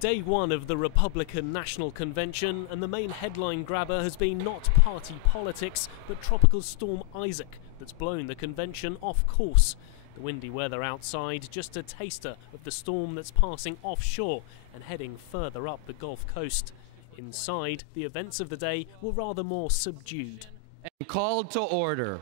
Day one of the Republican National Convention, and the main headline grabber has been not party politics, but Tropical Storm Isaac that's blown the convention off course. The windy weather outside, just a taster of the storm that's passing offshore and heading further up the Gulf Coast. Inside, the events of the day were rather more subdued. And called to order.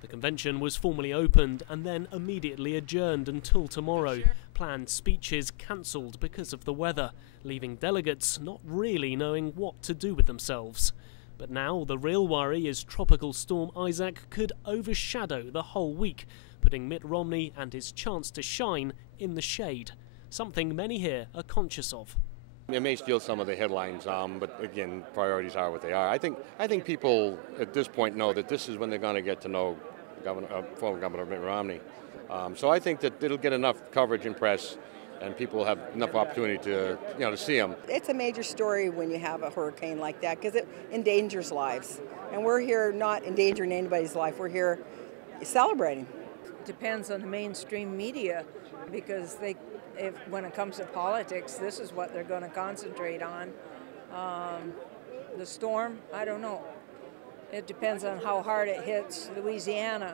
The convention was formally opened and then immediately adjourned until tomorrow. Planned speeches cancelled because of the weather, leaving delegates not really knowing what to do with themselves. But now the real worry is Tropical Storm Isaac could overshadow the whole week, putting Mitt Romney and his chance to shine in the shade, something many here are conscious of. It may steal some of the headlines, but again, priorities are what they are. I think people at this point know that this is when they're going to get to know former Governor Mitt Romney. So I think that it'll get enough coverage in press, and people will have enough opportunity to see him. It's a major story when you have a hurricane like that because it endangers lives, and we're here not endangering anybody's life. We're here celebrating. Depends on the mainstream media, because when it comes to politics, this is what they're going to concentrate on. The storm, I don't know. It depends on how hard it hits Louisiana.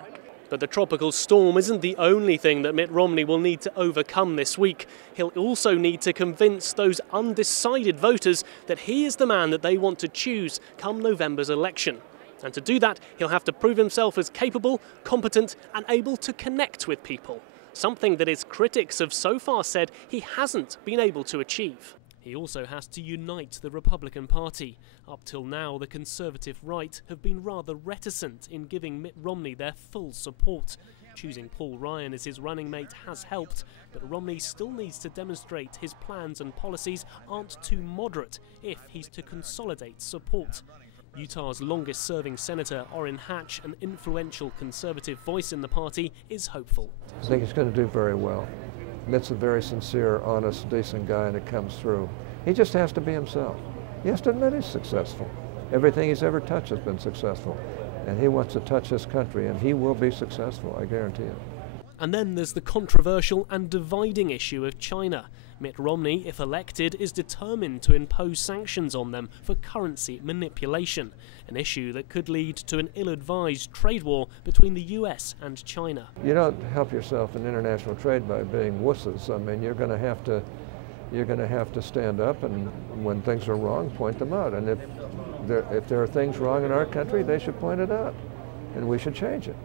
But the tropical storm isn't the only thing that Mitt Romney will need to overcome this week. He'll also need to convince those undecided voters that he is the man that they want to choose come November's election. And to do that, he'll have to prove himself as capable, competent, and able to connect with people. Something that his critics have so far said he hasn't been able to achieve. He also has to unite the Republican Party. Up till now, the Conservative right have been rather reticent in giving Mitt Romney their full support. Choosing Paul Ryan as his running mate has helped, but Romney still needs to demonstrate his plans and policies aren't too moderate if he's to consolidate support. Utah's longest-serving Senator Orrin Hatch, an influential Conservative voice in the party, is hopeful. I think he's going to do very well. Mitt's a very sincere, honest, decent guy, and it comes through. He just has to be himself. He has to admit he's successful. Everything he's ever touched has been successful. And he wants to touch this country, and he will be successful, I guarantee it. And then there's the controversial and dividing issue of China. Mitt Romney, if elected, is determined to impose sanctions on them for currency manipulation, an issue that could lead to an ill-advised trade war between the US and China. You don't help yourself in international trade by being wusses. I mean, you're going to have to stand up, and when things are wrong, point them out. And if there are things wrong in our country, they should point it out, and we should change it.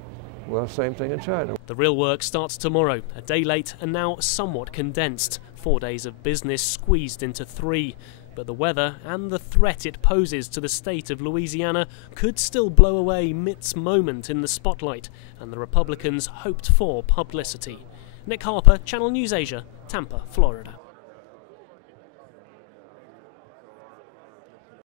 Well, same thing in China. The real work starts tomorrow, a day late and now somewhat condensed. 4 days of business squeezed into 3. But the weather and the threat it poses to the state of Louisiana could still blow away Mitt's moment in the spotlight and the Republicans' hoped-for publicity. Nick Harper, Channel News Asia, Tampa, Florida.